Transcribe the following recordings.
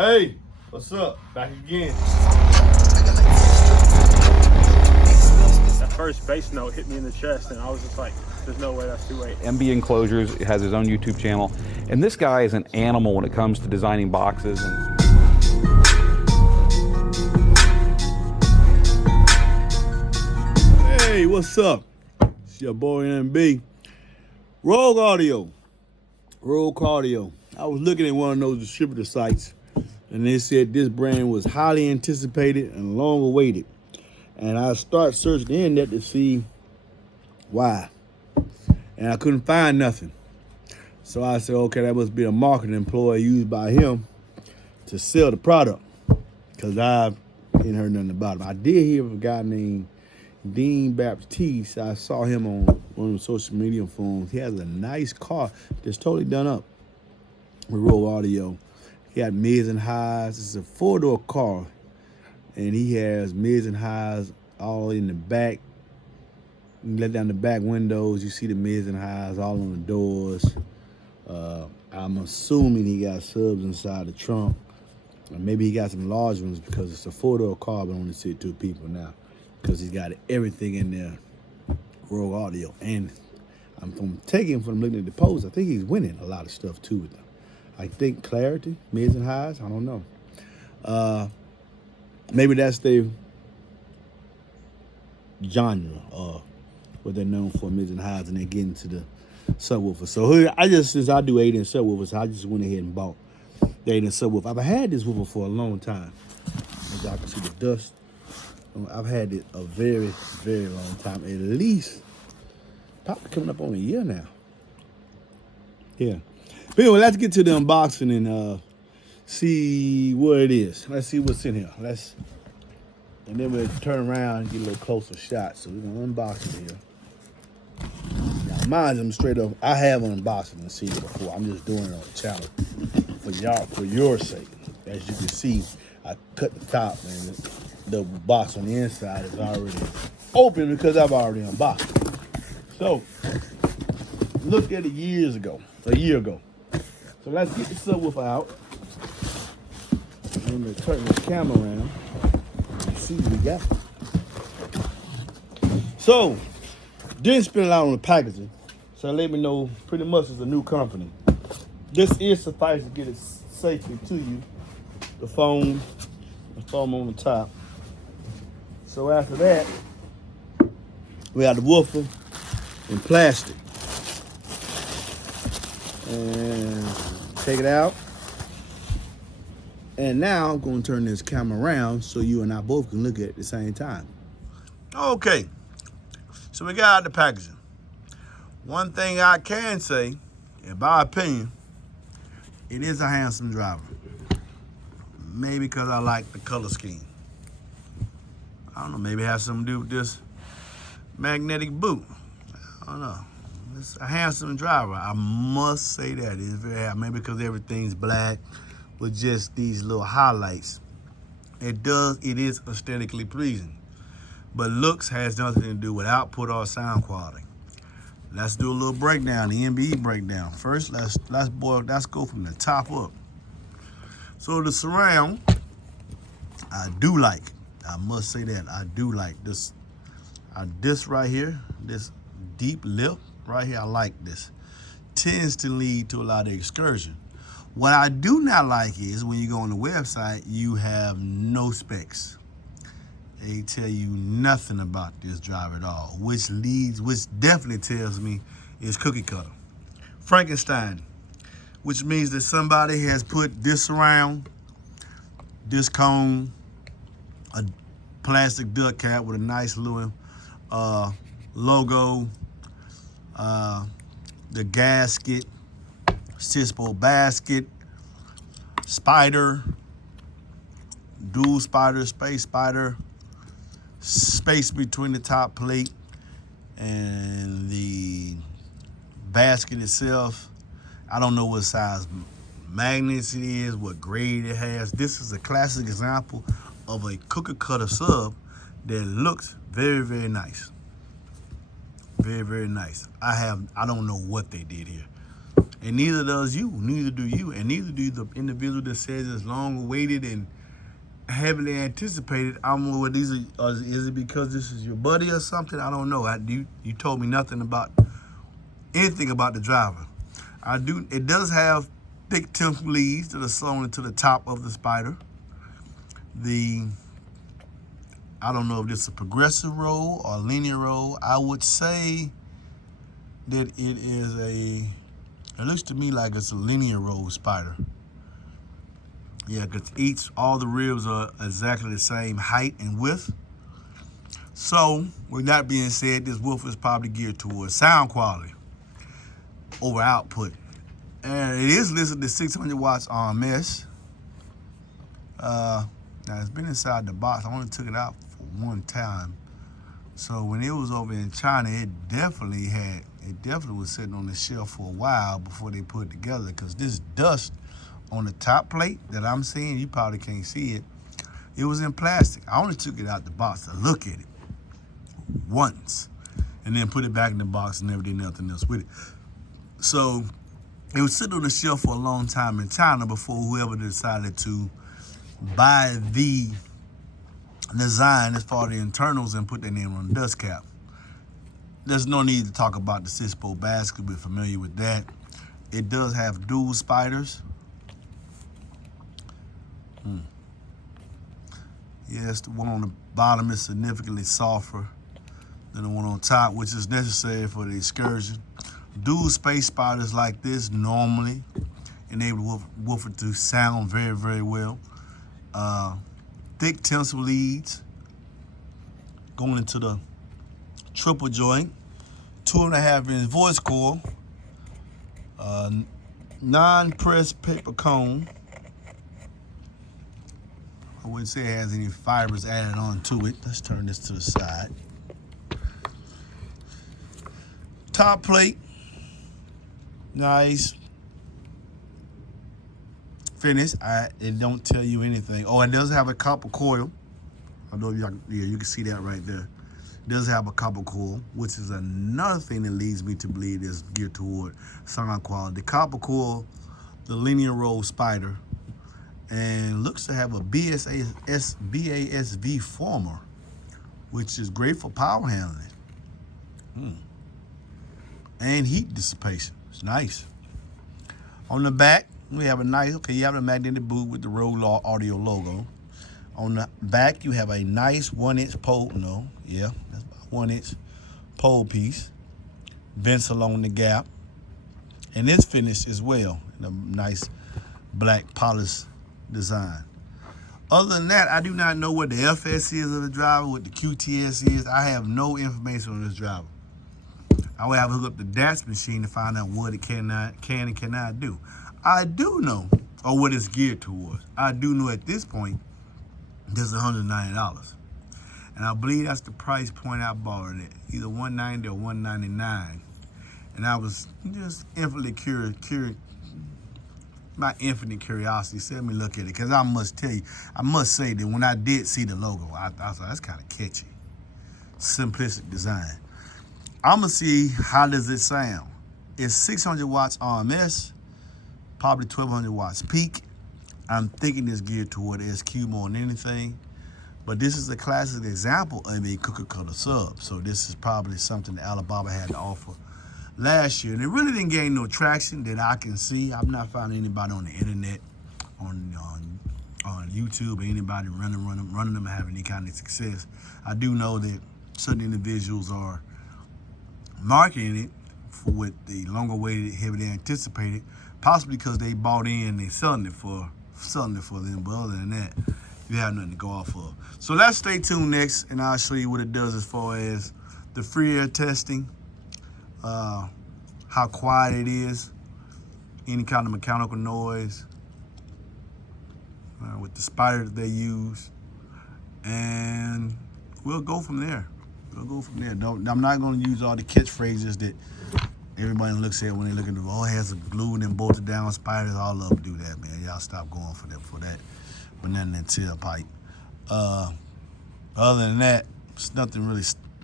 Hey, what's up? Back again. That first bass note hit me in the chest, and I was just like, there's no way that's 2/8. MB Enclosures has his own YouTube channel, and this guy is an animal when it comes to designing boxes. Hey, what's up? It's your boy MB. Rogue Audio. I was looking at one of those distributor sites, and they said this brand was highly anticipated and long awaited. And I started searching the internet to see why. And I couldn't find nothing. So I said, okay, that must be a marketing employee used by him to sell the product. Because I ain't heard nothing about him. I did hear of a guy named Dean Baptiste. I saw him on one of the social media forums. He has a nice car that's totally done up with Rogue Audio. He got mids and highs. It's a 4-door car. And he has mids and highs all in the back. You can let down the back windows. You see the mids and highs all on the doors. I'm assuming he got subs inside the trunk. Or maybe he got some large ones because it's a 4-door car, but only sit 2 people now. Because he's got everything in there, Rogue Audio. And I'm from looking at the post, I think he's winning a lot of stuff too with them. I think Clarity, mids and highs, I don't know. Maybe that's their genre, what they're known for, mids and highs, and they get into the subwoofer. So since I do 8-inch subwoofers, I just went ahead and bought the 8-inch subwoofer. I've had this woofer for a long time. As y'all can see the dust. I've had it a very, very long time. At least, probably coming up on a year now. Yeah. But anyway, let's get to the unboxing and see what it is. Let's see what's in here. And then we'll turn around and get a little closer shot. So we're gonna unbox it here. Now, mind I'm straight up. I have unboxed and seen it before. I'm just doing it on the channel for y'all, for your sake. As you can see, I cut the top and the box on the inside is already open because I've already unboxed it. So, looked at it a year ago. So let's get the subwoofer out. And we'll turn the camera around and see what we got. So, didn't spend a lot on the packaging. So let me know pretty much it's a new company. This is suffice to get it safely to you. The foam on the top. So after that, we have the woofer in plastic. And take it out. And now I'm going to turn this camera around so you and I both can look at it at the same time. Okay, so we got out the packaging. One thing I can say, in my opinion, it is a handsome driver. Maybe because I like the color scheme. I don't know, maybe it has something to do with this magnetic boot. I don't know. It's a handsome driver. I must say that. It's very handsome. Maybe because everything's black with just these little highlights. It is aesthetically pleasing. But looks has nothing to do with output or sound quality. Let's do a little breakdown, the MBE breakdown. First, let's go from the top up. So the surround, I do like. I must say that I do like this. This right here, this deep lip right here, I like this. Tends to lead to a lot of excursion. What I do not like is when you go on the website, you have no specs. They tell you nothing about this driver at all, which definitely tells me it's cookie cutter. Frankenstein, which means that somebody has put this surround, this cone, a plastic duck cap with a nice little logo, the gasket, Cispo basket, spider, dual spider, space spider, space between the top plate and the basket itself. I don't know what size magnets it is, what grade it has. This is a classic example of a cookie cutter sub that looks very, very nice. Very, very nice. I don't know what they did here. And neither does you, neither do you, and neither do the individual that says it's long awaited and heavily anticipated. I don't know what these are. Is it because this is your buddy or something? I don't know. You told me nothing about anything about the driver. It does have thick temp leads that are sewn into the top of the Spider. I don't know if this is a progressive roll or a linear roll. I would say that it looks to me like it's a linear roll Spider. Yeah, because all the ribs are exactly the same height and width. So, with that being said, this woofer is probably geared towards sound quality over output. And it is listed to 600 watts RMS. Now, it's been inside the box. I only took it out for one time. So when it was over in China, it definitely was sitting on the shelf for a while before they put it together, because this dust on the top plate that I'm seeing, you probably can't see it. It was in plastic. I only took it out the box to look at it once and then put it back in the box and never did nothing else with it. So it was sitting on the shelf for a long time in China before whoever decided to buy the design as far as the internals and put their name on the dust cap. There's no need to talk about the 6-pole basket. We're familiar with that. It does have dual spiders. Yes, the one on the bottom is significantly softer than the one on top, which is necessary for the excursion. Dual space spiders like this normally enable the woofer to sound very, very well. Thick tensile leads going into the triple joint, 2.5-inch voice coil, non-pressed paper cone. I wouldn't say it has any fibers added on to it. Let's turn this to the side. Top plate, nice finish. It don't tell you anything. Oh, it does have a copper coil. I know you can see that right there. It does have a copper coil, which is another thing that leads me to believe it's geared toward sound quality. The copper coil, the linear roll Spider, and looks to have a BASV former, which is great for power handling. And heat dissipation. It's nice. On the back, we have you have a magnetic boot with the Roll Audio logo. On the back, you have a nice 1-inch pole. That's about 1-inch pole piece. Vents along the gap. And it's finished as well in a nice black polished design. Other than that, I do not know what the FS is of the driver, what the QTS is. I have no information on this driver. I will have to hook up the DATS machine to find out what it can and cannot do. I do know, or what it's geared towards. I do know at this point, this is $190. And I believe that's the price point I bought it at, either $190 or $199. And I was just infinitely curious. My infinite curiosity said me look at it, because I must say that when I did see the logo, I thought that's kind of catchy. Simplistic design. I'm gonna see how does it sound. It's 600 watts RMS, probably 1200 watts peak. I'm thinking it's geared toward SQ more than anything, but this is a classic example of a cookie cutter sub. So this is probably something that Alibaba had to offer last year, and it really didn't gain no traction that I can see. I've not found anybody on the internet, on YouTube, or anybody running them and having any kind of success. I do know that certain individuals are marketing it with the longer awaited, heavily anticipated, possibly because they bought in and they're selling it for them. But other than that, you have nothing to go off of. So let's stay tuned next, and I'll show you what it does as far as the free air testing, how quiet it is, any kind of mechanical noise, with the Spider that they use, and we'll go from there. I'm not going to use all the catchphrases that everybody looks at when they look at it has a glued and bolted down Spiders. All of them do that, man. Y'all stop going for that. But nothing in tailpipe. Other than that, it's nothing really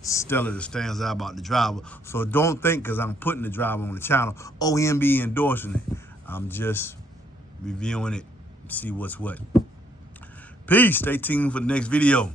stellar that stands out about the driver. So don't think because I'm putting the driver on the channel, OMB endorsing it. I'm just reviewing it, see what's what. Peace. Stay tuned for the next video.